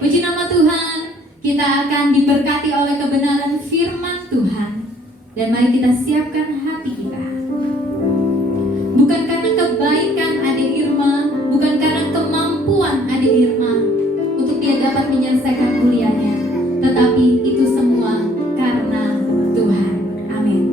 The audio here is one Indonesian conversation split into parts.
Puji nama Tuhan, kita akan diberkati oleh kebenaran firman Tuhan. Dan mari kita siapkan hati kita. Bukan karena kebaikan adik Irma, bukan karena kemampuan adik Irma untuk dia dapat menyelesaikan kuliahnya, tetapi itu semua karena Tuhan. Amin.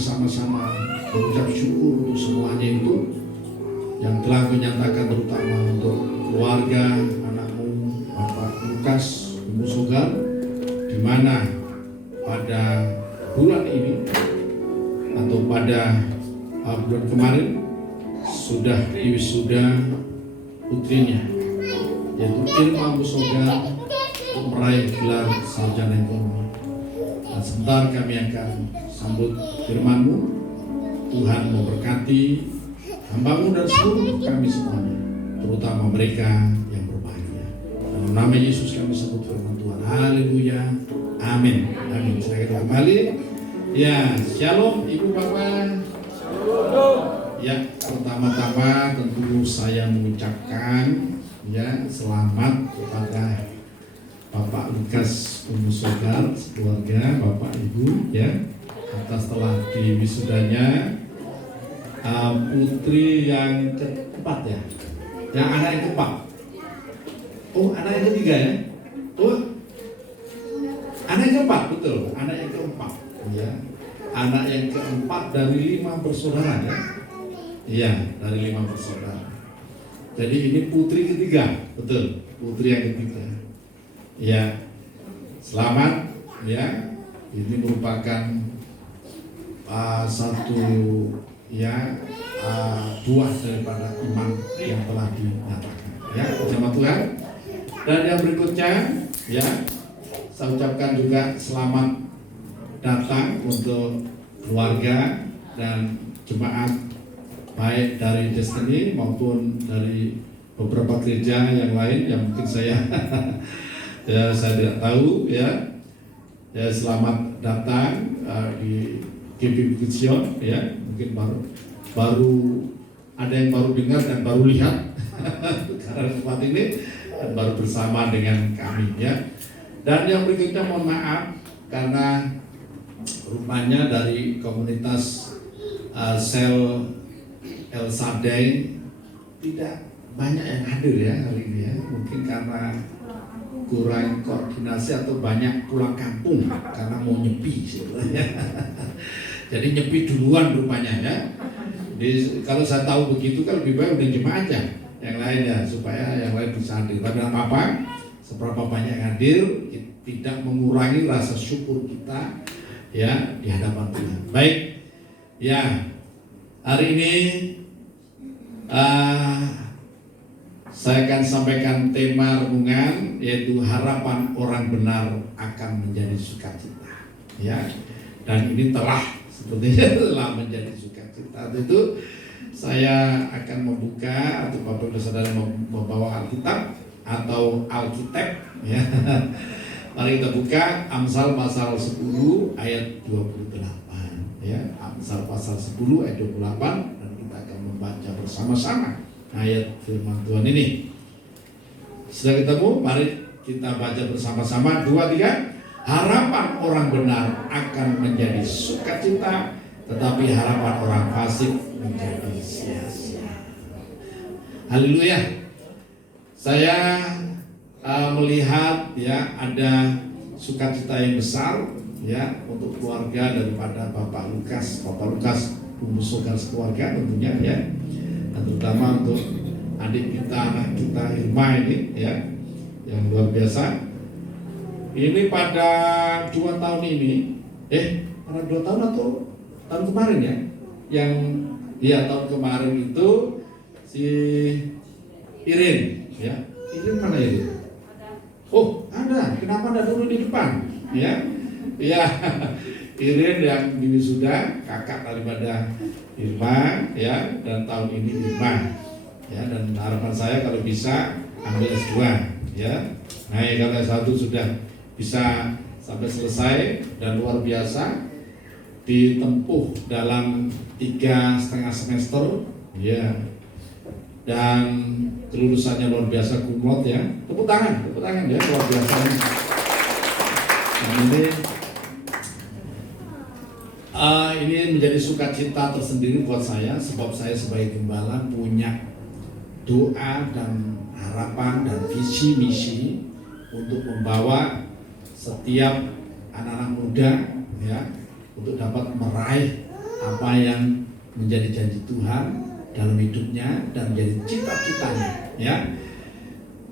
Bersama-sama mengucap syukur untuk semuanya itu yang telah menyatakan, terutama untuk keluarga anakmu Bapak Lukas Ibu Sogar, di mana pada bulan ini atau pada bulan kemarin sudah diwisuda putrinya, yaitu Irma Ibu Sogar, untuk meraih gelar sarjana ekonomi. Dan sebentar kami akan sambut firman-Mu. Tuhan memberkati hamba-Mu dan seluruh kami semuanya, terutama mereka yang berbahagia. Dalam nama Yesus kami sambut firman Tuhan. Haleluya. Amin. Amin. Silakan kembali. Ya, shalom Ibu Bapak. Shalom. Ya, pertama-tama tentu saya mengucapkan ya selamat kepada Bapak Lukas Ibu Sogar, keluarga Bapak Ibu ya, atas telah diwisudanya putri yang keempat ya, yang anak yang keempat. Oh, anak yang ketiga ya. Oh, anak yang keempat, betul, anak yang keempat ya. Anak yang keempat dari 5 bersaudara ya. Iya, dari 5 bersaudara. Jadi ini putri ketiga, betul, putri yang ketiga. Ya, selamat ya. Ini merupakan satu ya buah daripada iman yang telah dinyatakan ya, sama Tuhan. Dan yang berikutnya ya, saya ucapkan juga selamat datang untuk keluarga dan jemaat baik dari Destiny maupun dari beberapa gereja yang lain yang mungkin saya ya saya tidak tahu ya. Ya selamat datang di GB Bukit Sion ya, mungkin baru ada yang baru dengar dan baru lihat karena tempat ini dan baru bersama dengan kami ya. Dan yang berikutnya mohon maaf karena rupanya dari komunitas sel El Sadai tidak banyak yang hadir ya hari ini ya, mungkin karena kurang koordinasi atau banyak pulang kampung karena mau nyepi sebenarnya. Jadi nyepi duluan rupanya ya. Jadi kalau saya tahu begitu kan lebih baik udah jemaah aja yang lain ya supaya yang lain bisa hadir. Tapi apa? Seberapa banyak hadir tidak mengurangi rasa syukur kita ya di hadapan Tuhan. Baik ya, hari ini saya akan sampaikan tema renungan yaitu harapan orang benar akan menjadi sukacita ya. Dan ini telah sepertinya telah menjadi sukacita. Itu saya akan membuka atau Bapak Ibu Saudara membawa Alkitab atau Alkitab ya. Mari kita buka Amsal pasal 10 ayat 28 ya. Amsal pasal 10 ayat 28 dan kita akan membaca bersama-sama ayat firman Tuhan ini. Sudah ketemu? Mari kita baca bersama-sama 2, 3. Harapan orang benar akan menjadi sukacita, tetapi harapan orang fasik menjadi sia-sia. Haleluya. Saya melihat ya ada sukacita yang besar ya untuk keluarga daripada Bapak Lukas bumbu saudara sekeluarga tentunya ya. Dan terutama untuk adik kita, anak kita Irma ini ya, yang luar biasa. Ini pada 2 tahun ini, pada 2 tahun atau tahun kemarin ya, yang ya tahun kemarin itu si Irin ya, Irin mana Irin? Oh ada, kenapa ada dulu di depan? Ya, ya Irin yang diwisuda kakak daripada Irma ya, dan tahun ini Irma ya, dan harapan saya kalau bisa ambil S2 ya. Nah kalau S1 sudah bisa sampai selesai dan luar biasa ditempuh dalam 3,5 semester ya, dan kelulusannya luar biasa kumlot ya. Tepuk tangan ya, luar biasa ini. Nah, ini menjadi sukacita tersendiri buat saya, sebab saya sebagai gembala punya doa dan harapan dan visi misi untuk membawa setiap anak-anak muda ya untuk dapat meraih apa yang menjadi janji Tuhan dalam hidupnya dan menjadi cita-citanya ya.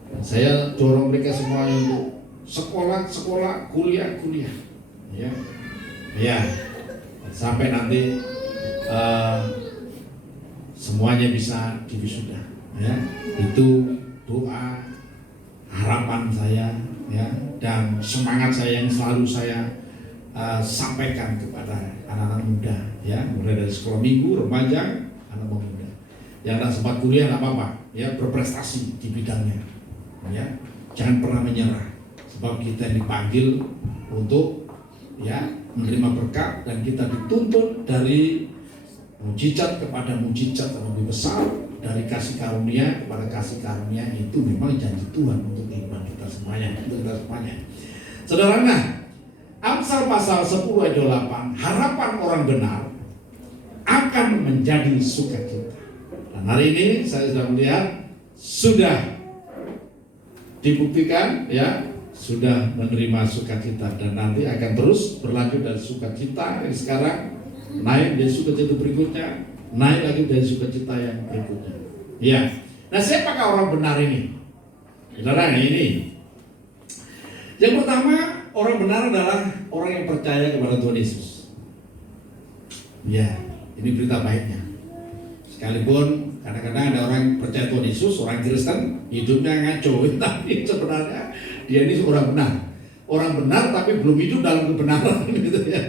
Dan saya dorong mereka semuanya untuk sekolah, kuliah ya. Ya. Sampai nanti semuanya bisa diwisuda ya. Itu doa harapan saya ya, dan semangat saya yang selalu saya sampaikan kepada anak-anak muda ya, mulai dari sekolah minggu, remaja, anak muda yang tak sempat kuliah nggak apa-apa ya, berprestasi di bidangnya ya, jangan pernah menyerah sebab kita dipanggil untuk ya menerima berkat, dan kita dituntut dari mujizat kepada mujizat yang lebih besar, dari kasih karunia kepada kasih karunia. Itu memang janji Tuhan untuk kehidupan kita semuanya, Saudara. Nah, Amsal pasal 10 ayat 28, harapan orang benar akan menjadi sukacita. Dan hari ini saya sudah melihat sudah dibuktikan ya, sudah menerima sukacita, dan nanti akan terus berlanjut dari sukacita yang sekarang naik dari sukacita berikutnya, naik lagi dari sukacita yang berikutnya. Ya. Nah, siapakah orang benar ini? Saudara, ini. Yang pertama, orang benar adalah orang yang percaya kepada Tuhan Yesus. Ya, ini berita baiknya. Sekalipun kadang-kadang ada orang yang percaya Tuhan Yesus, orang Kristen, hidupnya ngaco, tapi sebenarnya dia ini orang benar. orang benar tapi belum hidup dalam kebenaran gitu ya.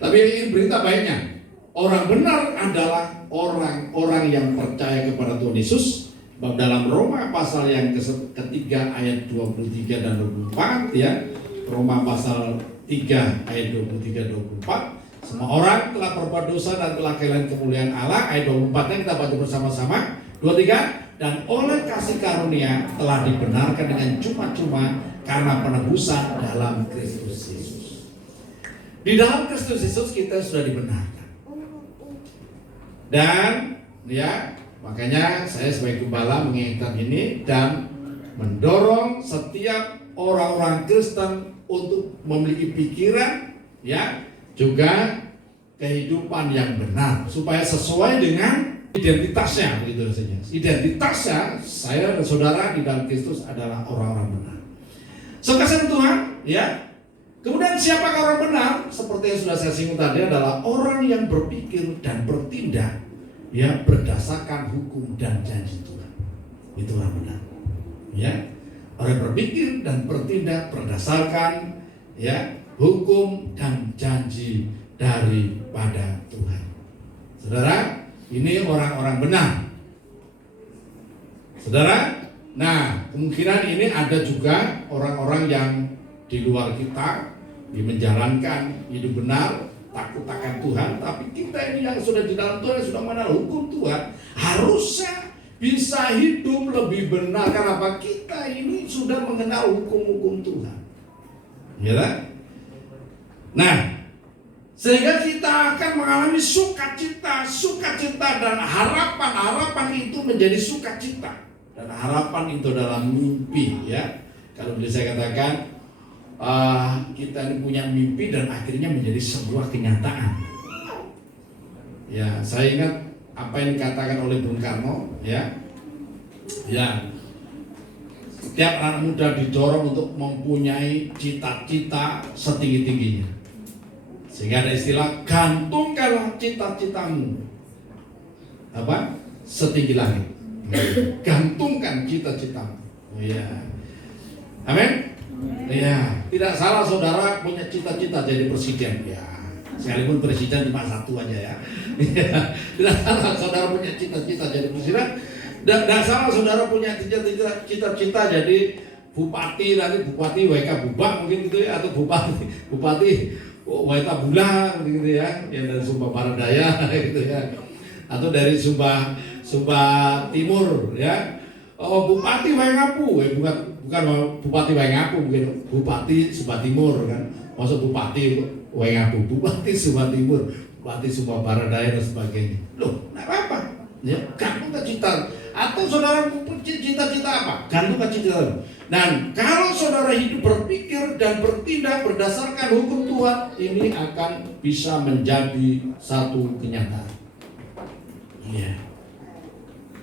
Tapi ini berita baiknya, orang benar adalah orang-orang yang percaya kepada Tuhan Yesus. Sebab dalam Roma pasal yang ketiga ayat 23 dan 24 ya, Roma pasal 3 ayat 23-24, semua orang telah berbuat dosa dan telah kehilangan kemuliaan Allah. Ayat 24-nya kita baca bersama-sama. 23, dan oleh kasih karunia telah dibenarkan dengan cuma-cuma karena penebusan dalam Kristus Yesus. Di dalam Kristus Yesus kita sudah dibenarkan. Dan ya, makanya saya sebagai gembala mengingatkan ini dan mendorong setiap orang-orang Kristen untuk memiliki pikiran ya, juga kehidupan yang benar supaya sesuai dengan identitasnya, begitu saja. Identitasnya saya dan saudara di dalam Kristus adalah orang-orang benar. Sekasihan Tuhan, ya. Kemudian siapakah orang benar? Seperti yang sudah saya singgung tadi, adalah orang yang berpikir dan bertindak ya berdasarkan hukum dan janji Tuhan. Itu orang benar. Ya. Orang berpikir dan bertindak berdasarkan ya hukum dan janji daripada Tuhan. Saudara, ini orang-orang benar. Saudara, nah kemungkinan ini ada juga orang-orang yang di luar kita, yang menjalankan hidup benar, takut akan Tuhan. Tapi kita ini yang sudah di dalam Tuhan, yang sudah mengenal hukum Tuhan, harusnya bisa hidup lebih benar. Kenapa? Kita ini sudah mengenal hukum-hukum Tuhan. Ya. Nah, sehingga kita akan mengalami sukacita dan harapan itu menjadi sukacita dan harapan itu dalam mimpi ya. Kalau boleh saya katakan kita ini punya mimpi dan akhirnya menjadi sebuah kenyataan. Ya, saya ingat apa yang dikatakan oleh Bung Karno ya. Ya. Setiap anak muda didorong untuk mempunyai cita-cita setinggi-tingginya. Sehingga ada istilah gantungkanlah cita-citamu apa? Setinggi langit. Gantungkan cita-citamu. Oh ya. Amin. Ya, tidak salah saudara punya cita-cita jadi presiden ya. Sekalipun presiden cuma satu aja ya. Tidak salah saudara punya cita-cita jadi presiden. Tidak salah saudara punya cita-cita jadi bupati, nanti bupati WK Bubak mungkin gitu ya, atau bupati WK Bulang gitu ya, yang dari Sumba Barat Daya gitu ya, atau dari Sumba Timur ya. Oh, bupati Waingapu, bukan bupati Waingapu, mungkin bupati Sumba Timur kan, maksud bupati Waingapu, bupati Sumba Timur, bupati Sumba Barat Daya dan sebagainya. Loh, nggak apa-apa. Ya, gantung ke cita. Atau saudara cita-cita apa? Gantung ke cita. Dan kalau saudara hidup berpikir dan bertindak berdasarkan hukum Tuhan, ini akan bisa menjadi satu kenyataan. Iya.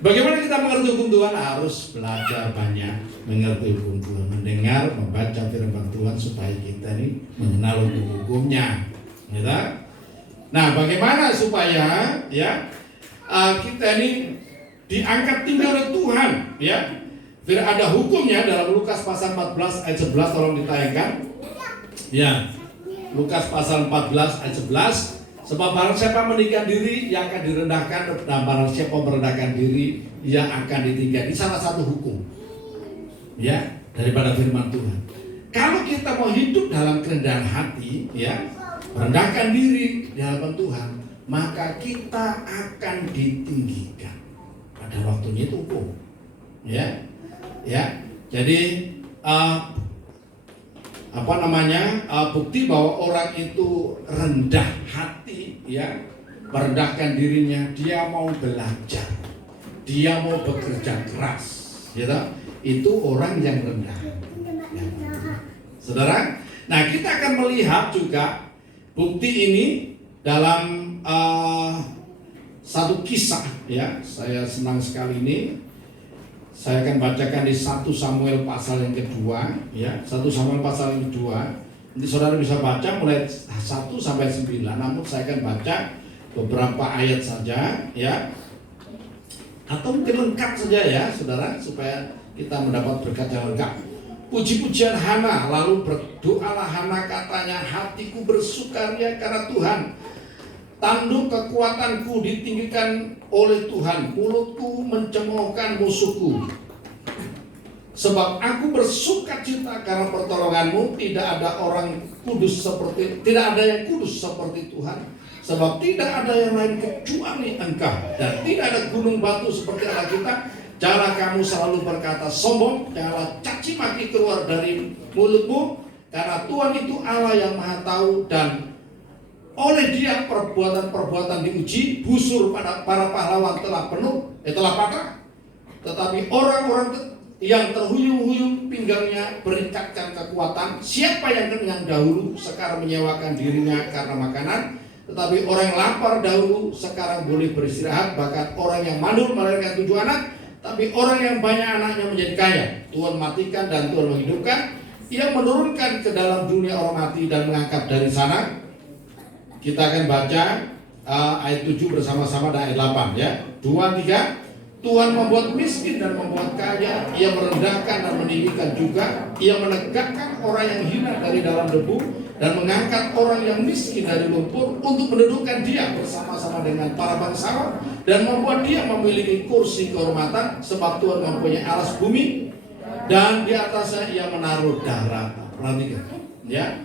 Bagaimana kita mengerti hukum Tuhan? Harus belajar banyak mengerti hukum Tuhan, mendengar, membaca firman Tuhan supaya kita ini mengenal hukum-hukumnya. Ya. Nah, bagaimana supaya ya kita ini diangkat tinggi oleh Tuhan ya. Ada hukumnya dalam Lukas pasal 14 ayat 11, tolong ditayangkan. Ya. Lukas pasal 14 ayat 11. Sebab barang siapa meninggikan diri, ia akan direndahkan, dan barang siapa merendahkan diri, ia akan ditinggikan. Ini salah satu hukum ya daripada firman Tuhan. Kalau kita mau hidup dalam kerendahan hati ya, merendahkan diri di hadapan Tuhan, maka kita akan ditinggikan. Pada waktunya itu hukum. Ya. Jadi bukti bahwa orang itu rendah hati ya, merendahkan dirinya, dia mau belajar, dia mau bekerja keras, gitu. Itu orang yang rendah. Ya. Saudara, nah kita akan melihat juga bukti ini dalam satu kisah ya. Saya senang sekali ini. Saya akan bacakan di 1 Samuel pasal yang kedua ya. 1 Samuel pasal yang kedua. Nanti saudara bisa baca mulai 1 sampai 9. Namun saya akan baca beberapa ayat saja ya. Atau mungkin lengkap saja ya saudara, supaya kita mendapat berkat yang lengkap. puji-pujian Hana. Lalu berdoalah Hana, katanya, hatiku bersukaria karena Tuhan. Tanduk kekuatanku ditinggikan oleh Tuhan. Mulutku mencemoohkan musuhku. Sebab aku bersukacita karena pertolonganmu. Tidak ada yang kudus seperti Tuhan. Sebab tidak ada yang lain kecuali Engkau. Dan tidak ada gunung batu seperti Allah kita. Janganlah kamu selalu berkata sombong. Janganlah caci maki keluar dari mulutmu. Karena Tuhan itu Allah yang maha tahu. Dan oleh Dia perbuatan-perbuatan diuji. Busur pada para pahlawan telah patah. Tetapi orang-orang yang terhuyung-huyung pinggangnya berikatkan kekuatan. Siapa yang dahulu sekarang menyewakan dirinya karena makanan. Tetapi orang yang lapar dahulu sekarang boleh beristirahat. Bahkan orang yang mandul melahirkan 7 anak. Tapi orang yang banyak anaknya menjadi kaya. Tuhan matikan dan Tuhan menghidupkan. Ia menurunkan ke dalam dunia orang mati dan mengangkat dari sana. Kita akan baca ayat 7 bersama-sama dan ayat 8 ya. 2, 3. Tuhan membuat miskin dan membuat kaya. Ia merendahkan dan meninggikan juga. Ia menegakkan orang yang hina dari dalam debu dan mengangkat orang yang miskin dari lumpur untuk mendudukkan dia bersama-sama dengan para bangsawan dan membuat dia memiliki kursi kehormatan. Sebab Tuhan mempunyai alas bumi dan di atasnya ia menaruh daratan. Perhatikan ya,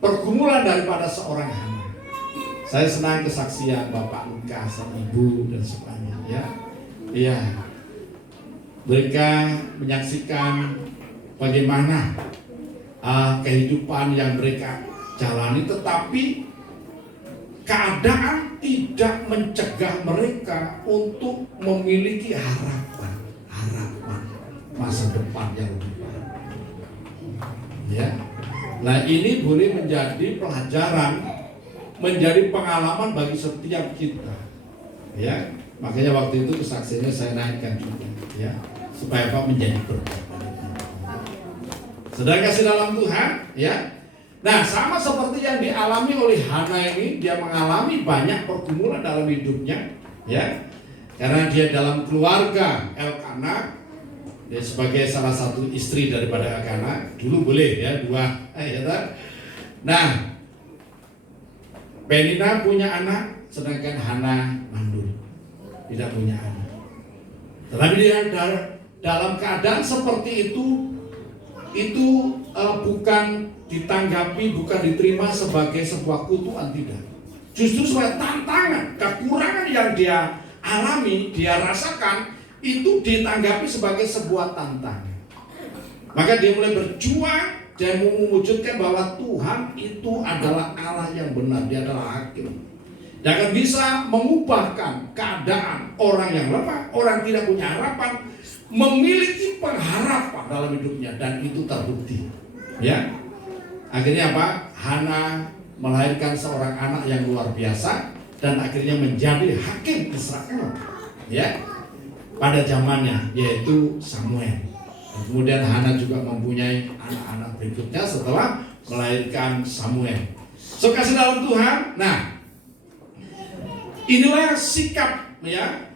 pergumulan daripada seorang hamba. Saya senang kesaksian Bapak Lukas, Ibu dan sebagainya ya. Iya, mereka menyaksikan bagaimana kehidupan yang mereka jalani, tetapi keadaan tidak mencegah mereka untuk memiliki harapan masa depan yang lebih baik. Ya, nah ini boleh menjadi pelajaran, menjadi pengalaman bagi setiap kita. Ya. Makanya waktu itu kesaksiannya saya naikkan juga ya, supaya Pak menjadi berkat. Saudara kasih dalam Tuhan ya. Nah, sama seperti yang dialami oleh Hana ini, dia mengalami banyak pergumulan dalam hidupnya ya. Karena dia dalam keluarga Elkana, dia sebagai salah satu istri daripada Elkana, dulu boleh ya 2 ya. Nah, Penina punya anak, sedangkan Hana mandul, tidak punya anak. Tetapi dia dalam keadaan seperti itu bukan ditanggapi, bukan diterima sebagai sebuah kutukan, tidak. Justru sebagai tantangan, kekurangan yang dia alami, dia rasakan, itu ditanggapi sebagai sebuah tantangan. Maka dia mulai berjuang, dia mewujudkan bahwa Tuhan itu adalah Allah yang benar, dia adalah hakim. Dia akan bisa mengubahkan keadaan orang yang lemah, orang tidak punya harapan, memiliki pengharapan dalam hidupnya, dan itu terbukti. Ya, akhirnya apa? Hana melahirkan seorang anak yang luar biasa dan akhirnya menjadi hakim Israel. Ya, pada zamannya yaitu Samuel. Dan kemudian Hana juga mempunyai anak-anak berikutnya setelah melahirkan Samuel. So kasih dalam Tuhan. Nah, inilah sikap ya,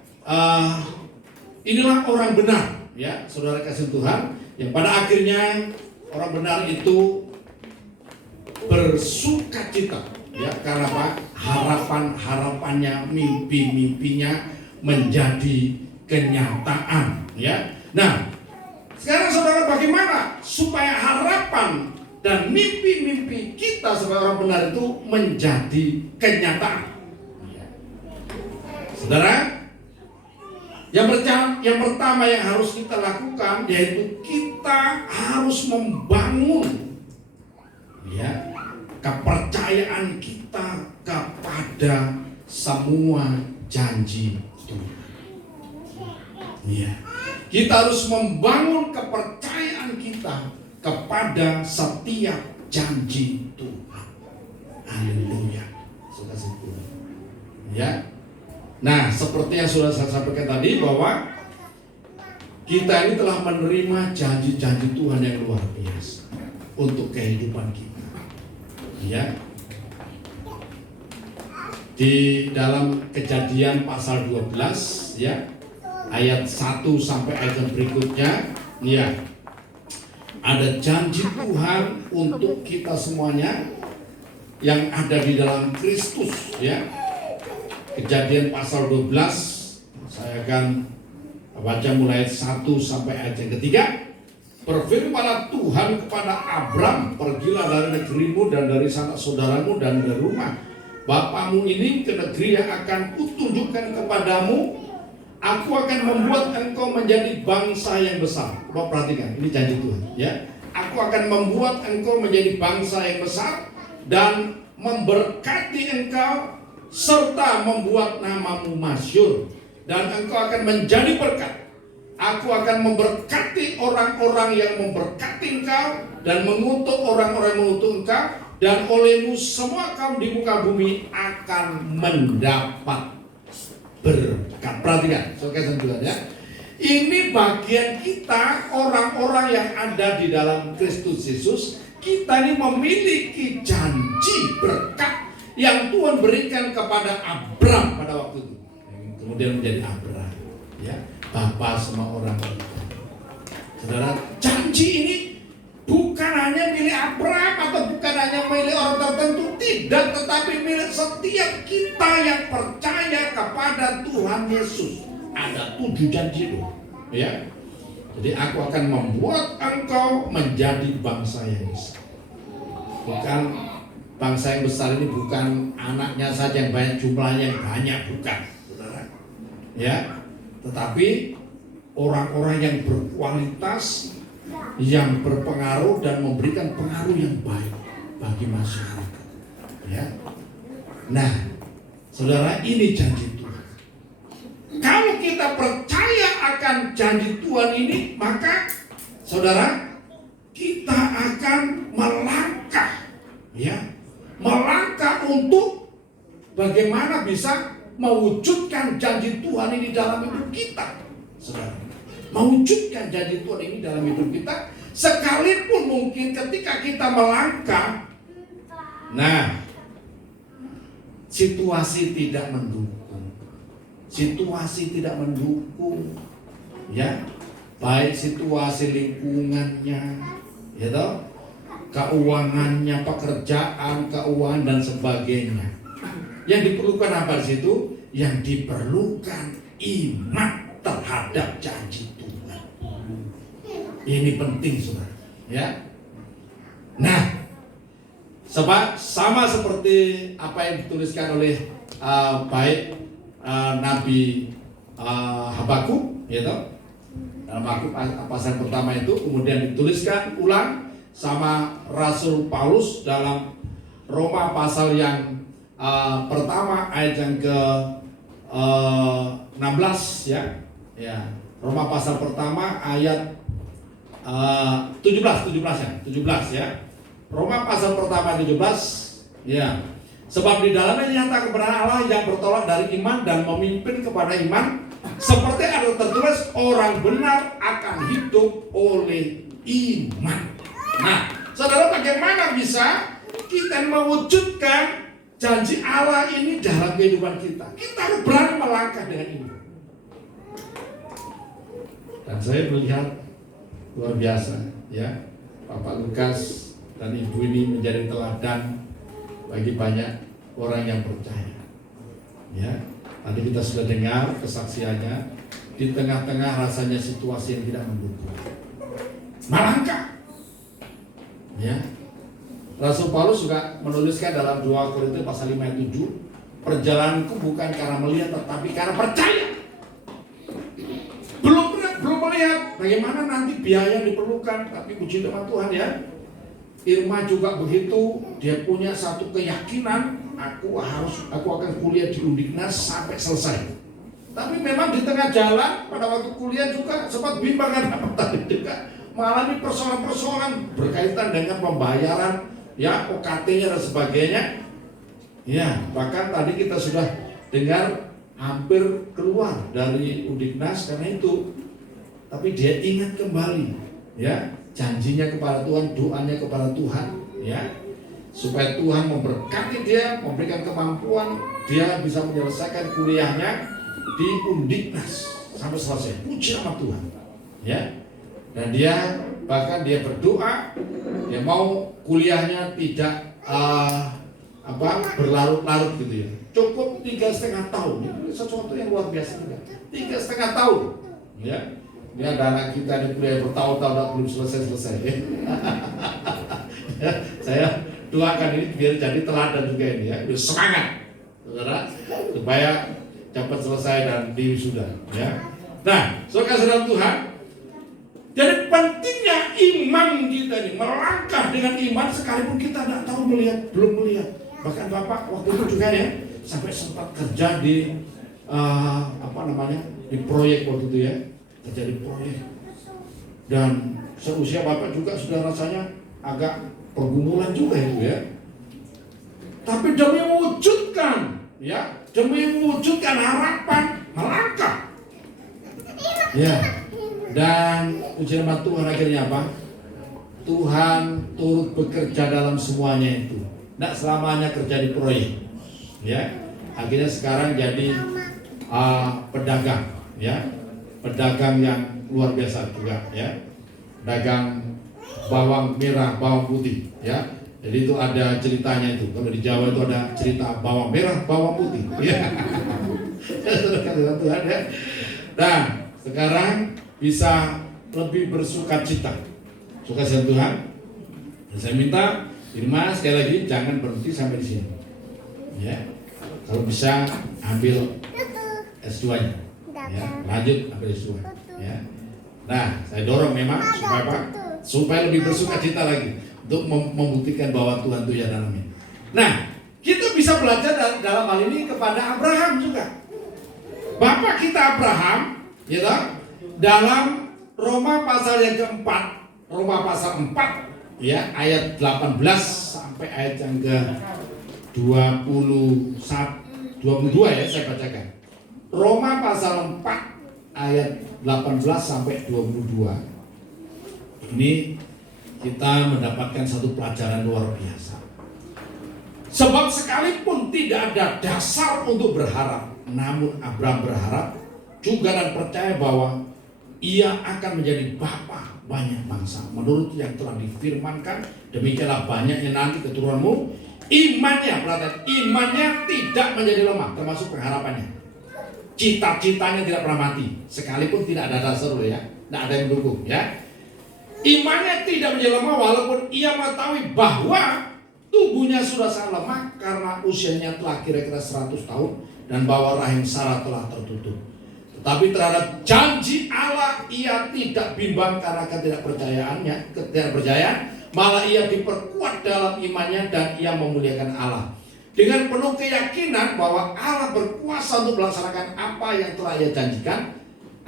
inilah orang benar ya, saudara kasih Tuhan, yang pada akhirnya orang benar itu bersukacita ya, karena apa? Harapannya, mimpinya menjadi kenyataan ya. Nah, sekarang saudara, bagaimana supaya harapan dan mimpi-mimpi kita sebagai orang benar itu menjadi kenyataan? Saudara, yang pertama yang harus kita lakukan yaitu kita harus membangun ya kepercayaan kita kepada semua janji Tuhan. Ya, kita harus membangun kepercayaan kita kepada setiap janji Tuhan. Haleluya. Ya. Nah, seperti yang sudah saya sampaikan tadi, bahwa kita ini telah menerima janji-janji Tuhan yang luar biasa untuk kehidupan kita. Ya. Di dalam Kejadian pasal 12 ya, ayat 1 sampai ayat berikutnya ya. Ada janji Tuhan untuk kita semuanya yang ada di dalam Kristus, ya. Kejadian pasal 12, saya akan baca mulai 1 sampai ayat yang ketiga. Berfirmanlah Tuhan kepada Abram, pergilah dari negerimu dan dari sanak saudaramu dan dari rumah bapamu ini ke negeri yang akan kutunjukkan kepadamu. Aku akan membuat engkau menjadi bangsa yang besar. Coba perhatikan, ini janji Tuhan, ya. Aku akan membuat engkau menjadi bangsa yang besar dan memberkati engkau serta membuat namamu masyhur, dan engkau akan menjadi berkat. Aku akan memberkati orang-orang yang memberkati engkau dan mengutuk orang-orang yang mengutuk engkau, dan olehmu semua kaum di muka bumi akan mendapat berkat. Perhatikan, saudara ya. Ini bagian kita, orang-orang yang ada di dalam Kristus Yesus. Kita ini memiliki janji berkat yang Tuhan berikan kepada Abram pada waktu itu, kemudian menjadi Abram, ya, Bapa semua orang. Saudara, janji ini bukan hanya milik Abram atau bukan hanya milik orang tertentu, tidak, tetapi milik setiap kita yang percaya kepada Tuhan Yesus. Ada 7 janji itu, ya. Jadi aku akan membuat engkau menjadi bangsa yang besar. Bukan bangsa yang besar ini bukan anaknya saja yang banyak, jumlahnya yang banyak, bukan, saudara. Ya, tetapi orang-orang yang berkualitas, yang berpengaruh dan memberikan pengaruh yang baik bagi masyarakat. Ya. Nah, saudara, ini janji Tuhan. Kalau kita percaya akan janji Tuhan ini, maka saudara, kita akan melangkah, ya, melangkah untuk bagaimana bisa mewujudkan janji Tuhan ini dalam hidup kita, saudara. Mewujudkan janji Tuhan ini dalam hidup kita, sekalipun mungkin ketika kita melangkah, nah, situasi tidak mendukung. Situasi tidak mendukung, ya, baik situasi lingkungannya, ya toh, keuangannya, pekerjaan, keuangan dan sebagainya. Yang diperlukan apa di situ? Yang diperlukan iman terhadap janji Tuhan. Ini penting, saudara, ya. Nah, sebab sama seperti apa yang dituliskan oleh baik Nabi Habakuk, ya toh, dalam Habakuk pasal pertama itu, kemudian dituliskan ulang sama Rasul Paulus dalam Roma pasal yang pertama ayat yang ke 16, ya, Roma pasal pertama ayat 17 ya. Roma pasal pertama 17, ya. Sebab di dalamnya nyata kebenaran Allah yang bertolak dari iman dan memimpin kepada iman, seperti ada tertulis, orang benar akan hidup oleh iman. Nah, saudara, bagaimana bisa kita mewujudkan janji Allah ini dalam kehidupan kita? Kita harus berani melangkah dengan ini. Dan saya melihat luar biasa, ya, Bapak Lukas dan Ibu ini menjadi teladan bagi banyak orang yang percaya. Ya, tadi kita sudah dengar kesaksiannya. Di tengah-tengah rasanya situasi yang tidak mendukung, melangkah. Ya, Rasul Paulus juga menuliskan dalam 2 Korintus pasal 5 ayat 7, perjalananku bukan karena melihat tetapi karena percaya. Belum melihat bagaimana nanti biaya yang diperlukan, tapi puji nama Tuhan, ya. Irma juga begitu, dia punya satu keyakinan, aku akan kuliah di Undiknas sampai selesai. Tapi memang di tengah jalan pada waktu kuliah juga sempat bimbang, karena tadi juga mengalami persoalan-persoalan berkaitan dengan pembayaran, ya, OKT-nya dan sebagainya. Ya, bahkan tadi kita sudah dengar hampir keluar dari Undiknas karena itu. Tapi dia ingat kembali, ya, janjinya kepada Tuhan, doanya kepada Tuhan, ya, supaya Tuhan memberkati dia, memberikan kemampuan dia bisa menyelesaikan kuliahnya di Undiknas sampai selesai. Puji nama Tuhan, ya. Dan dia Bahkan dia berdoa, dia mau kuliahnya tidak berlarut-larut gitu ya. Cukup 3,5 tahun. Ini sesuatu yang luar biasa juga. 3,5 tahun. Ya. Ini ada anak kita di kuliah bertahun-tahun belum selesai. Ya, saya doakan ini biar jadi teladan juga ini ya. Udah semangat, saudara, supaya cepat selesai dan diwisuda. Ya. Nah, saudara Tuhan, jadi pentingnya iman kita ini melangkah dengan iman sekalipun kita tidak tahu belum melihat. Bahkan Bapak waktu itu juga ya sampai sempat kerja di di proyek waktu itu ya, kerja di proyek. Dan seusia Bapak juga sudah rasanya agak pergumulan juga itu ya. Tapi demi mewujudkan harapan melangkah. Ya. Dan puji nama Tuhan akhirnya apa? Tuhan turut bekerja dalam semuanya itu. Tidak selamanya kerja di proyek. Ya. Akhirnya sekarang jadi pedagang, ya. Pedagang yang luar biasa juga, ya. Dagang bawang merah, bawang putih, ya. Jadi itu ada ceritanya itu. Kalau di Jawa itu ada cerita bawang merah, bawang putih. Ya. Tuhan ya. Nah, sekarang bisa lebih bersukacita. Sukacita Tuhan. Dan saya minta Irma sekali lagi jangan berhenti sampai di sini. Ya. Kalau bisa ambil S2-nya. Ya, lanjut ambil S2. Ya. Nah, saya dorong memang supaya apa? Supaya lebih bersukacita lagi untuk membuktikan bahwa Tuhan itu ya dalamnya. Nah, kita bisa belajar dalam hal ini kepada Abraham juga. Bapak kita Abraham, ya, dalam Roma pasal yang keempat, Roma pasal 4, ya, ayat 18 sampai ayat yang ke 22 ya, saya bacakan. Roma pasal 4 ayat 18 sampai 22. Ini kita mendapatkan satu pelajaran luar biasa. Sebab sekalipun tidak ada dasar untuk berharap, namun Abraham berharap juga dan percaya bahwa ia akan menjadi bapa banyak bangsa. Menurut yang telah difirmankan, demikianlah banyaknya nanti keturunanmu. Imannya tidak menjadi lemah, termasuk pengharapannya. Cita-citanya tidak pernah mati, sekalipun tidak ada dasar ya, tidak ada yang mendukung ya. Imannya tidak menjadi lemah walaupun ia mengetahui bahwa tubuhnya sudah sangat lemah karena usianya telah kira-kira 100 tahun dan bahwa rahim Sarah telah tertutup. Tetapi terhadap janji Allah ia tidak bimbang karena ketidakpercayaannya, malah ia diperkuat dalam imannya dan ia memuliakan Allah. Dengan penuh keyakinan bahwa Allah berkuasa untuk melaksanakan apa yang telah ia janjikan.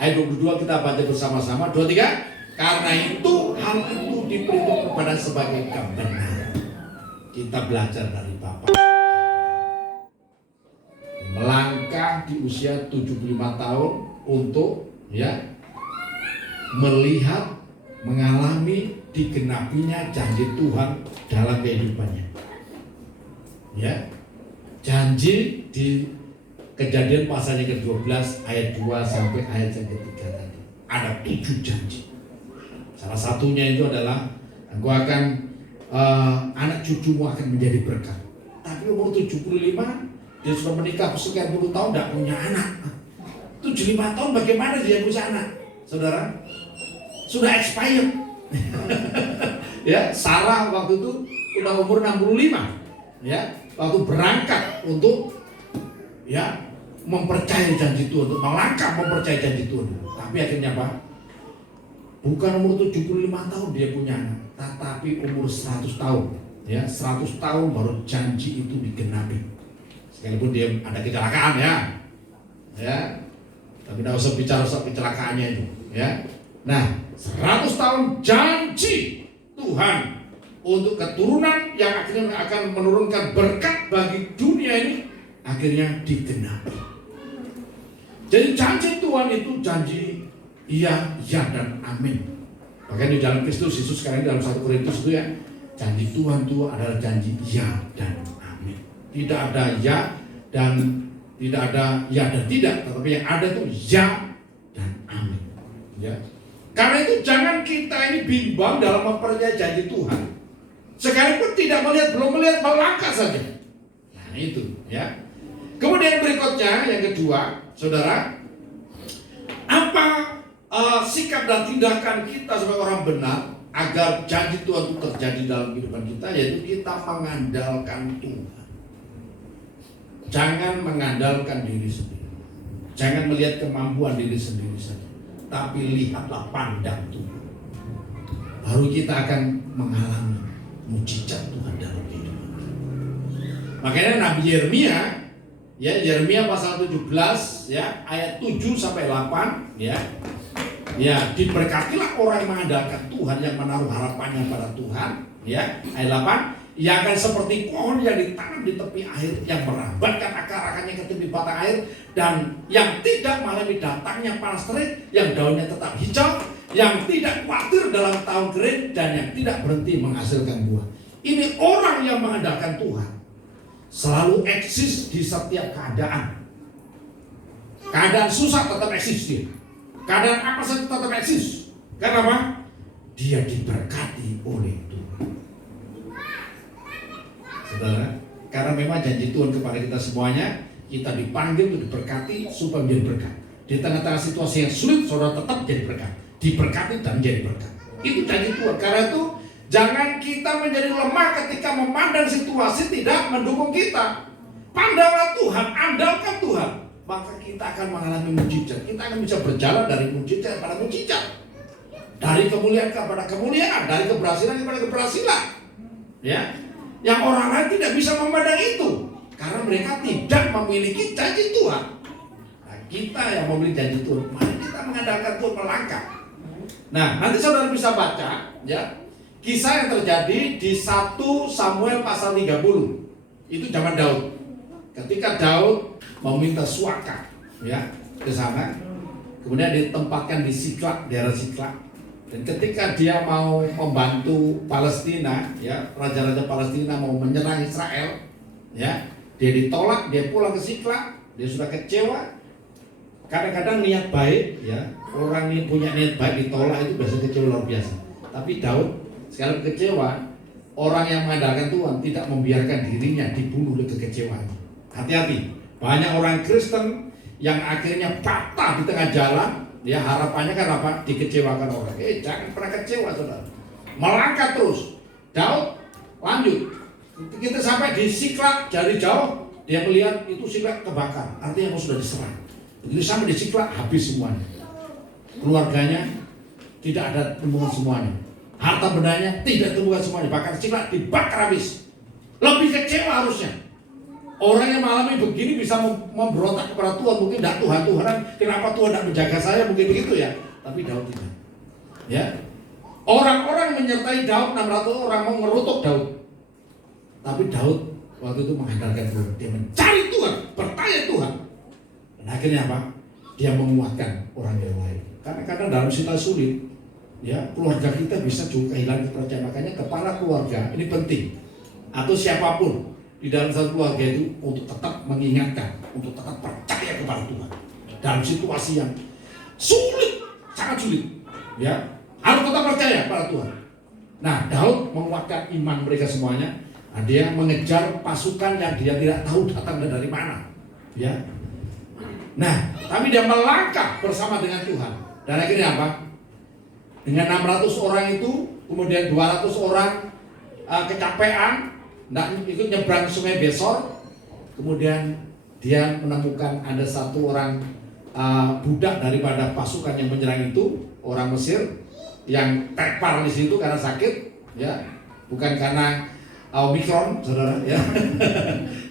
Ayat 22 kita baca bersama-sama. 23. Karena itu hal itu diperintahkan kepada sebagai kebenaran. Kita belajar dari Bapak. Melangkah di usia 75 tahun untuk ya melihat, mengalami digenapinya janji Tuhan dalam kehidupannya. Ya, janji di Kejadian pasal yang ke-12 ayat 2 sampai ayat yang ke-3 tadi. Ada 7 janji. Salah satunya itu adalah engkau akan anak cucumu akan menjadi berkat. Tapi umur 75 dia sudah menikah sekian puluh tahun tidak punya anak. 75 tahun bagaimana dia punya anak? Saudara, sudah expired. Ya, Sarah waktu itu udah umur 65. Ya, waktu berangkat untuk ya mempercayai janji Tuhan, untuk melangkah mempercayai janji Tuhan. Tapi akhirnya apa? Bukan umur 75 tahun dia punya anak, tetapi umur 100 tahun. Ya, 100 tahun baru janji itu digenapi. Sekalipun dia ada kecelakaan ya. Ya. Tapi tidak usah bicara soal kecelakaannya itu, ya. Nah, 100 tahun janji Tuhan untuk keturunan yang akhirnya akan menurunkan berkat bagi dunia ini akhirnya digenapi. Jadi janji Tuhan itu janji iya, ya dan amin. Bahkan di dalam Kristus Yesus sekarang dalam 1 Korintus itu ya, janji Tuhan itu adalah janji ya dan amin. Tidak ada ya dan tidak ada ya dan tidak, tetapi yang ada itu ya dan amin. Ya. Karena itu jangan kita ini bimbang dalam mempercayai janji Tuhan. Sekalipun tidak melihat, belum melihat, melangkah saja. Nah itu ya. Kemudian berikutnya yang kedua, saudara, apa sikap dan tindakan kita sebagai orang benar agar janji Tuhan itu terjadi dalam kehidupan kita, yaitu kita mengandalkan Tuhan. Jangan mengandalkan diri sendiri. Jangan melihat kemampuan diri sendiri saja, tapi lihatlah, pandang Tuhan. Baru kita akan mengalami mujizat Tuhan dalam kehidupan kita. Makanya Nabi Yeremia, ya, Yeremia pasal 17 ya, ayat 7 sampai 8 ya. Ya, diberkatilah orang yang mengandalkan Tuhan, yang menaruh harapannya pada Tuhan, ya. Ayat 8, ia akan seperti pohon yang ditanam di tepi air, yang merambatkan akar-akarnya ke tepi batang air, dan yang tidak mengalami datangnya panas terik, yang daunnya tetap hijau, yang tidak khawatir dalam tahun kering, dan yang tidak berhenti menghasilkan buah. Ini orang yang mengandalkan Tuhan, selalu eksis di setiap keadaan. Keadaan susah tetap eksis dia. Keadaan apa saja tetap eksis. Kenapa? Dia diberkati oleh Tuhan. Saudara, karena memang janji Tuhan kepada kita semuanya, kita dipanggil untuk diberkati supaya menjadi berkat. Di tengah-tengah situasi yang sulit, saudara tetap jadi berkat. Diberkati dan menjadi berkat. Itu janji Tuhan. Karena itu jangan kita menjadi lemah ketika memandang situasi tidak mendukung kita. Pandanglah Tuhan, andalkan Tuhan, maka kita akan mengalami mujizat. Kita akan bisa berjalan dari mujizat kepada mujizat, dari kemuliaan kepada kemuliaan, dari keberhasilan kepada keberhasilan. Ya, yang orang lain tidak bisa memandang itu karena mereka tidak memiliki janji Tuhan. Nah, kita yang memiliki janji Tuhan, mari kita mengandalkan Tuhan, melangkah. Nah, nanti saudara bisa baca ya, kisah yang terjadi di 1 Samuel pasal 30. Itu zaman Daud. Ketika Daud meminta Suaka ya ke sana, kemudian ditempatkan di Siklak, daerah Siklak. Dan ketika dia mau membantu Palestina, ya, raja-raja Palestina mau menyerang Israel, ya, dia ditolak, dia pulang ke Siklak, dia sudah kecewa. Kadang-kadang niat baik, ya, orang ini punya niat baik ditolak itu biasanya kecewa luar biasa. Tapi Daud sekali kecewa, orang yang mengandalkan Tuhan tidak membiarkan dirinya dibunuh oleh kekecewaan. Hati-hati, banyak orang Kristen yang akhirnya patah di tengah jalan, ya harapannya kan apa? Dikecewakan orang. Jangan pernah kecewa, saudara. Melangkah terus. Daud lanjut. Kita sampai di Siklak, dari jauh dia melihat itu Siklak kebakar, artinya sudah diserang. Begitu sampai di Siklak, habis semuanya. Keluarganya tidak ada temuan semuanya. Harta bendanya tidak temukan semuanya. Bahkan Siklak dibakar habis. Lebih kecewa harusnya. Orang yang mengalami begini bisa memberontak kepada Tuhan, mungkin tidak Tuhan-Tuhanan, kenapa Tuhan tidak menjaga saya, mungkin begitu ya. Tapi Daud tidak. Ya, orang-orang menyertai Daud, 600 orang mau ngerutuk Daud. Tapi Daud waktu itu mengandalkan Tuhan, dia mencari Tuhan, bertanya Tuhan. Dan akhirnya apa? Dia menguatkan orang yang lain. Karena kadang dalam situasi sulit, ya keluarga kita bisa juga kehilangan kepercayaan. Makanya kepala keluarga ini penting, atau siapapun di dalam satu keluarga itu untuk tetap mengingatkan, untuk tetap percaya kepada Tuhan dalam situasi yang sulit, sangat sulit, ya harus tetap percaya pada Tuhan. Nah, Daud menguatkan iman mereka semuanya. Nah, dia mengejar pasukan yang dia tidak tahu datang dari mana, ya. Nah, tapi dia melangkah bersama dengan Tuhan. Dan akhirnya apa? Dengan 600 orang itu, kemudian 200 orang kecapean, ikut nyebrang sungai Besor. Kemudian dia menemukan ada satu orang budak daripada pasukan yang menyerang itu, orang Mesir yang tepar di situ karena sakit, ya, bukan karena Omikron, saudara, ya,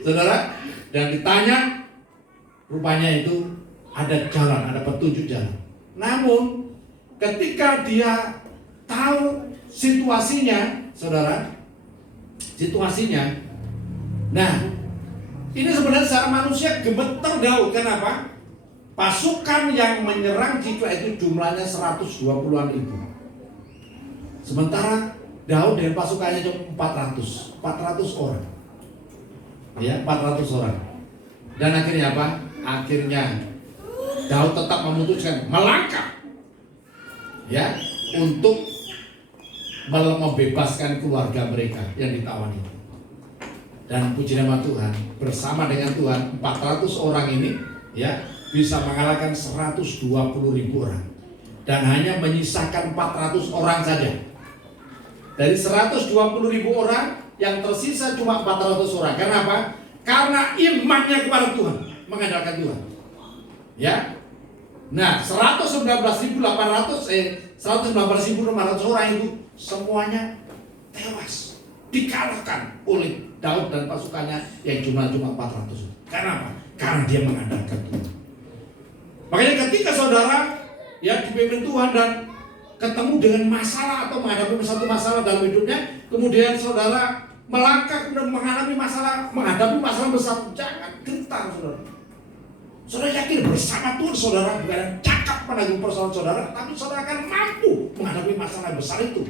saudara. Dan ditanya, rupanya itu ada jalan, ada petunjuk jalan. Namun ketika dia tahu situasinya, saudara, situasinya, nah ini sebenarnya secara manusia gemeter Daud. Kenapa? Pasukan yang menyerang Siklak itu jumlahnya 120-an ribu. Sementara Daud dan pasukannya cuma 400 orang. Ya, 400 orang. Dan akhirnya apa? Akhirnya Daud tetap memutuskan melangkah. ya, untuk membebaskan keluarga mereka yang ditawan itu. Dan puji nama Tuhan, bersama dengan Tuhan 400 orang ini ya bisa mengalahkan 120.000 orang dan hanya menyisakan 400 orang saja. Dari 120.000 orang yang tersisa cuma 400 orang. Kenapa? Karena imannya kepada Tuhan, mengandalkan Tuhan. Ya. Nah, 119.500 orang itu semuanya tewas, dikalahkan oleh Daud dan pasukannya yang cuma 400. Kenapa? Karena dia mengandalkan Tuhan. Makanya ketika saudara ya dipimpin Tuhan dan ketemu dengan masalah atau menghadapi satu masalah dalam hidupnya, kemudian saudara melangkah dan menghadapi masalah besar, jangan gentar saudara. Saudara yakin bersama Tuhan saudara bukan cakap menanggung persoalan saudara, tapi saudara akan mampu menghadapi masalah besar itu.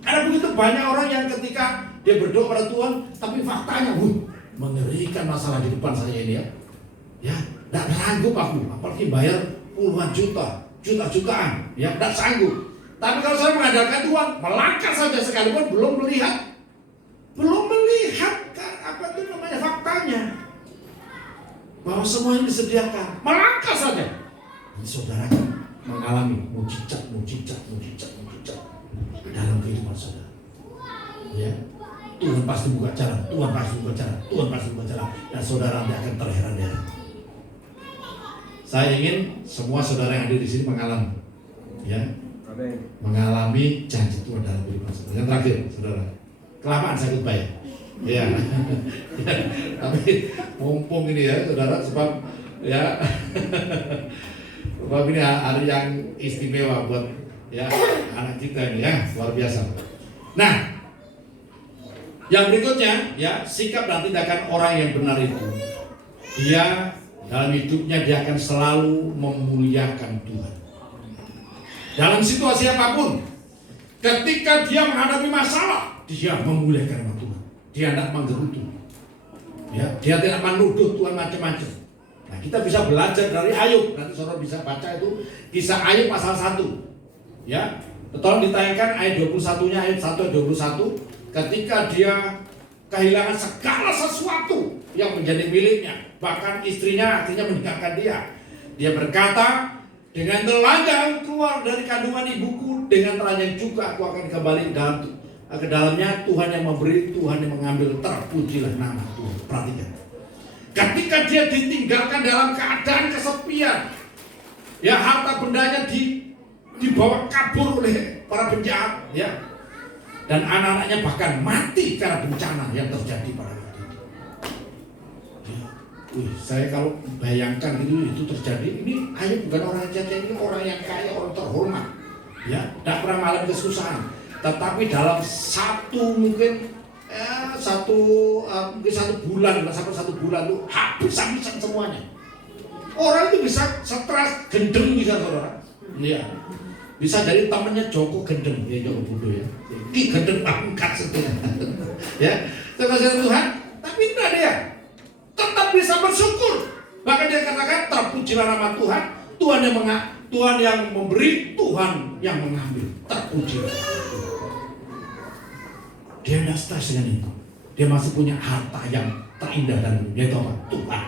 Ada begitu banyak orang yang ketika dia berdoa pada Tuhan, tapi faktanya, mengerikan masalah di depan saya ini ya, tidak sanggup aku, apalagi bayar puluhan jutaan, ya tidak sanggup. Tapi kalau saya mengandalkan Tuhan, melangkah saja sekalipun belum melihat apa itu namanya faktanya bahwa semua ini disediakan, melangkah saja, ini saudara mengalami mujizat dalam kehidupan saudara. Ya, Tuhan pasti buka jalan, Tuhan pasti buka jalan, dan saudara tidak akan terheran-heran. Saya ingin semua saudara yang hadir di sini mengalami, ya, mengalami janji Tuhan dalam kehidupan saudara. Yang terakhir, saudara, kelamaan saya goodbye. Ya, tapi mumpung ini ya, saudara, sebab ya, sebab ini hari yang istimewa buat ya anak kita ini ya, luar biasa. Nah, yang berikutnya ya, sikap dan tindakan orang yang benar itu, dia dalam hidupnya dia akan selalu memuliakan Tuhan. Dalam situasi apapun, ketika dia menghadapi masalah, dia memuliakan nama Tuhan. Dia tidak menggerutu, ya, dia tidak menuduh Tuhan macam-macam. Nah, kita bisa belajar dari Ayub. Nanti saudara bisa baca itu kisah Ayub pasal 1. Ya, tolong ditayangkan ayat 21-nya, ayat 1 ayat 21. Ketika dia kehilangan segala sesuatu yang menjadi miliknya, bahkan istrinya akhirnya meninggalkan dia. Dia berkata, dengan telanjang keluar dari kandungan ibuku, dengan telanjang juga aku akan kembali ke dalamnya. Tuhan yang memberi, Tuhan yang mengambil, terpujilah nama Tuhan. Perhatikan, ketika dia ditinggalkan dalam keadaan kesepian, ya, harta bendanya dibawa kabur oleh para penjahat, ya, dan anak-anaknya bahkan mati karena bencana yang terjadi pada waktu itu. Ya, saya kalau bayangkan itu terjadi, ini Ayub bukan orang yang ini orang yang kaya, orang terhormat, ya, tidak pernah mengalami kesusahan. Tetapi dalam mungkin satu bulan itu habis-habisan semuanya. Orang itu bisa stres, gendeng bisa saudara. Iya. Bisa jadi temannya Joko gendeng, ya Joko Budo ya. Ki gendeng angkat sebenarnya. Ya, terkasih Tuhan, tapi tidak dia tetap bisa bersyukur. Bahkan dia katakan terpujilah nama Tuhan, Tuhan yang memberi, Tuhan yang mengambil. Terpujilah. Dia tidak stres dengan itu. Dia masih punya harta yang terindah dan yaitu apa? Tuhan.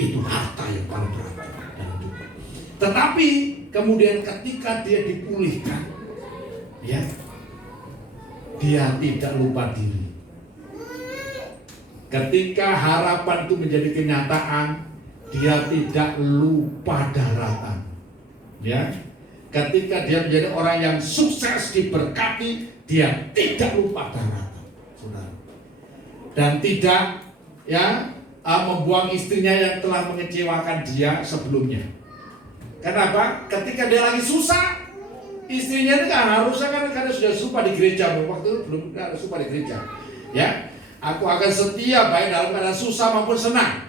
Itu harta yang paling berharga dalam hidup. Tetapi kemudian ketika dia dipulihkan, ya, dia tidak lupa diri. Ketika harapan itu menjadi kenyataan, dia tidak lupa daratan. Ya, ketika dia menjadi orang yang sukses diberkati, dia tidak lupa daratan, saudara. Dan tidak membuang istrinya yang telah mengecewakan dia sebelumnya. Kenapa? Ketika dia lagi susah, istrinya itu kan harusnya karena sudah sumpah di gereja, waktu itu belum ada sumpah di gereja. Ya, aku akan setia baik dalam keadaan susah maupun senang.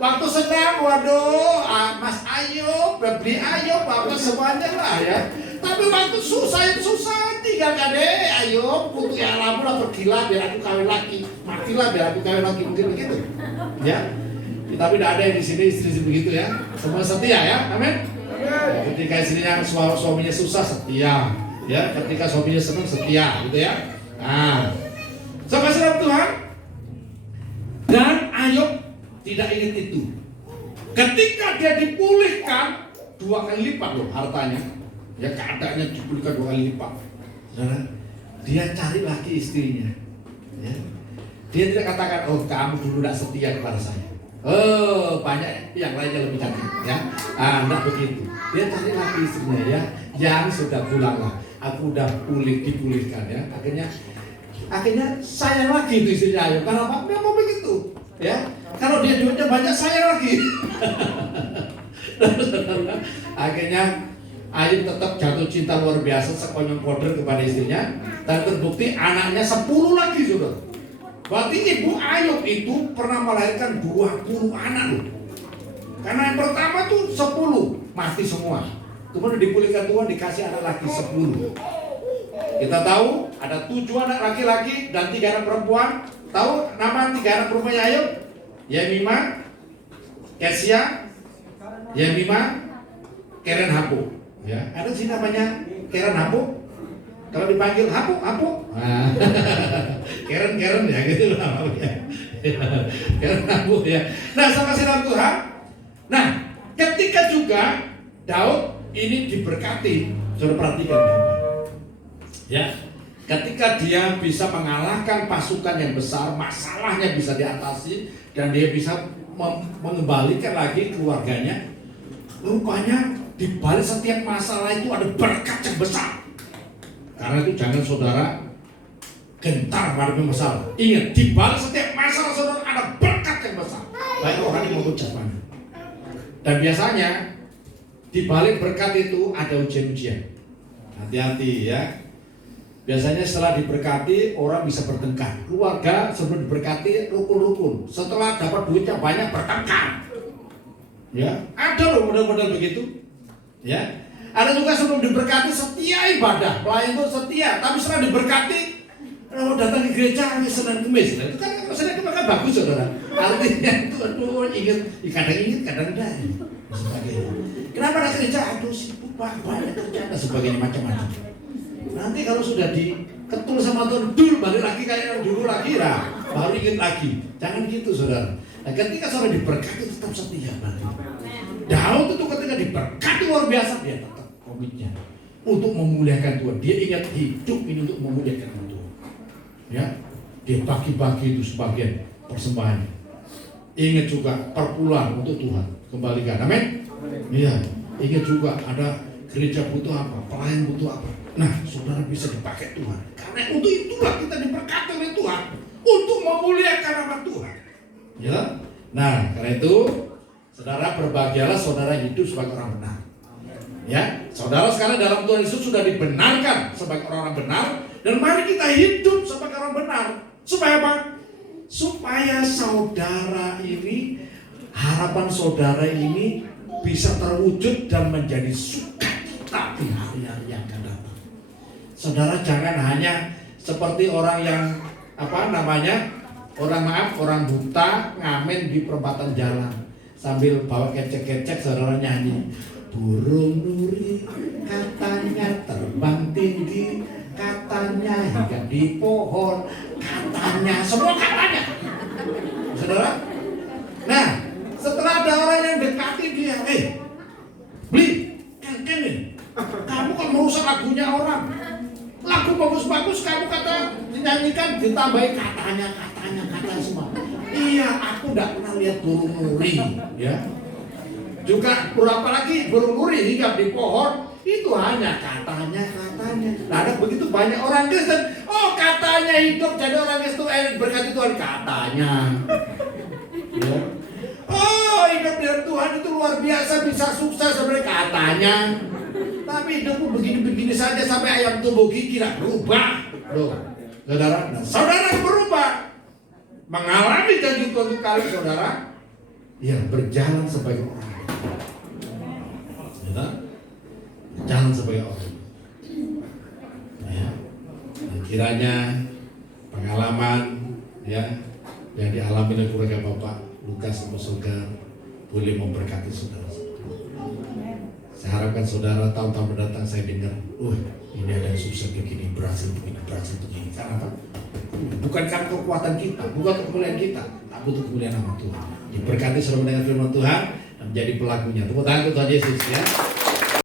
Waktu senang, waduh, Mas Ayub, beli Ayub, apa semuanya lah ya. Tapi waktu susah, tinggalkan deh Ayub, putu ya lamu lah, pergilah biar aku kawin lagi, matilah biar aku kawin lagi, mungkin begitu. Ya, tapi tidak ada yang di sini istri begitu ya. Semua setia ya, amin. Ketika istrinya suaminya susah setia, ya. Ketika suaminya senang setia, gitu ya. Nah, sahabat Tuhan, dan Ayub tidak ingat itu. Ketika dia dipulihkan 2 kali lipat loh hartanya, ya keadaannya dipulihkan 2 kali lipat. Saudara, dia cari lagi istrinya. Ya. Dia tidak katakan, oh kamu dulu tidak setia kepada saya. Oh banyak yang lainnya lebih cantik, ya. Tidak begitu. Dia cari lagi istrinya, ya, yang sudah pulang lah. Aku udah dipulihkan, ya. Akhirnya sayang lagi itu istrinya Ayub. Karena apa? Dia mau begitu, ya. Kalau dia duitnya banyak, sayang lagi. Akhirnya Ayub tetap jatuh cinta luar biasa, sekonyong koder kepada istrinya, dan terbukti anaknya 10 lagi, saudara. Berarti ibu Ayub itu pernah melahirkan 20 anak loh. Karena yang pertama tuh 10 mati semua. Kemudian dipulihkan Tuhan, dikasih anak lagi 10. Kita tahu ada 7 anak laki-laki dan 3 anak perempuan. Tahu nama 3 anak perempuannya Ayub? Yemimah, Kesia, Yemimah, Keren Hapu. Ya, ada sih namanya Keren Hapu. Kalau dipanggil Hapu, nah, Keren ya gitu namanya. Keren Hapu ya. Nah, sama sinar Tuhan. Nah, ketika juga Daud ini diberkati, sudah perhatikan ya. Ketika dia bisa mengalahkan pasukan yang besar, masalahnya bisa diatasi dan dia bisa mengembalikan lagi keluarganya. Rupanya di balik setiap masalah itu ada berkat yang besar. Karena itu jangan saudara gentar menghadapi masalah. Ingat, di balik setiap masalah saudara ada berkat yang besar, baik rohani maupun jasmani. Dan biasanya di balik berkat itu ada ujian-ujian. Hati-hati ya. Biasanya setelah diberkati orang bisa bertengkar. Keluarga sebelum diberkati rukun-rukun. Setelah dapat duitnya banyak bertengkar. Ya, ada loh model-model begitu. Ya. Ada juga sebelum diberkati setia ibadah, pelayan itu setia, tapi setelah diberkati datang ke gereja hanya Senin Kemis. Nah, itu kan Senin Kemis kan bagus saudara. Artinya itu kadang ingat kadang enggak. Sebagainya. Kenapa ada gereja? Aduh sibuk Pak, banyak kerjaan dan sebagainya macam-macam. Nanti kalau sudah diketul sama Tuhan, balik lagi kayak dulu lagi lah, baru ingat lagi. Jangan gitu saudara. Nah, ketika saudara diberkati tetap setia. Daud itu ketika diberkati luar biasa, dia tetap komitnya untuk memuliakan Tuhan. Dia ingat hidup ini untuk memuliakan Tuhan. Ya, dia bagi-bagi itu sebagian persembahan. Ingat juga perpuluhan untuk Tuhan, kembalikan. Amin. Iya, ingat juga ada gereja butuh apa, pelayan butuh apa. Nah, saudara bisa dipakai Tuhan. Karena untuk itulah kita diberkati oleh Tuhan untuk memuliakan nama Tuhan. Ya, nah karena itu saudara berbahagialah saudara hidup sebagai orang benar. Ya, saudara sekarang dalam Tuhan Yesus sudah dibenarkan sebagai orang benar, dan mari kita hidup sebagai orang benar. Supaya apa? Supaya saudara ini, harapan saudara ini bisa terwujud dan menjadi sukacita di hari-hari yang akan datang. Saudara jangan hanya seperti orang yang orang buta ngamen di perempatan jalan sambil bawa kecek-kecek, saudara nyanyi. Burung nuri katanya terbang tinggi, katanya hingga di pohon, katanya, semua katanya. Saudara? Nah, setelah ada orang yang dekati dia, beli, kan ini, kamu kan merusak lagunya orang. Lagu bagus-bagus kamu kata dinyanyikan, ditambahi katanya semua. Iya, aku tidak pernah lihat burung nuri, ya. Juga berapa lagi burung nuri hingga di pohon, itu hanya katanya. Nah, ada begitu banyak orang Kristen, oh katanya hidup jadi orang Kristen berkati Tuhan, katanya. Ya. Oh hidup dengan Tuhan itu luar biasa, bisa sukses sebenarnya, katanya. Tapi hidupmu begini-begini saja sampai ayam tumbuh gigi tidak berubah. Loh, saudara, saudara berubah, mengalami janji Tuhan untuk kali saudara, ya berjalan sebagai orang. Ya, berjalan sebagai orang. Ya, kiranya pengalaman ya yang dialami oleh keluarga Bapak Lukas Mosogar boleh memberkati saudara. Saya harapkan saudara tahun-tahun mendatang saya dengar, ini ada yang sukses begini, berhasil begini. Karena apa? Bukan karena kekuatan kita, bukan kemuliaan kita, tapi untuk kemuliaan nama Tuhan. Diberkati saudara mendengar firman Tuhan dan menjadi pelakunya. Tepuk tangan untuk Tuhan Yesus ya.